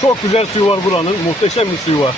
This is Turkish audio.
Çok güzel suyu var buranın. Muhteşem bir suyu var.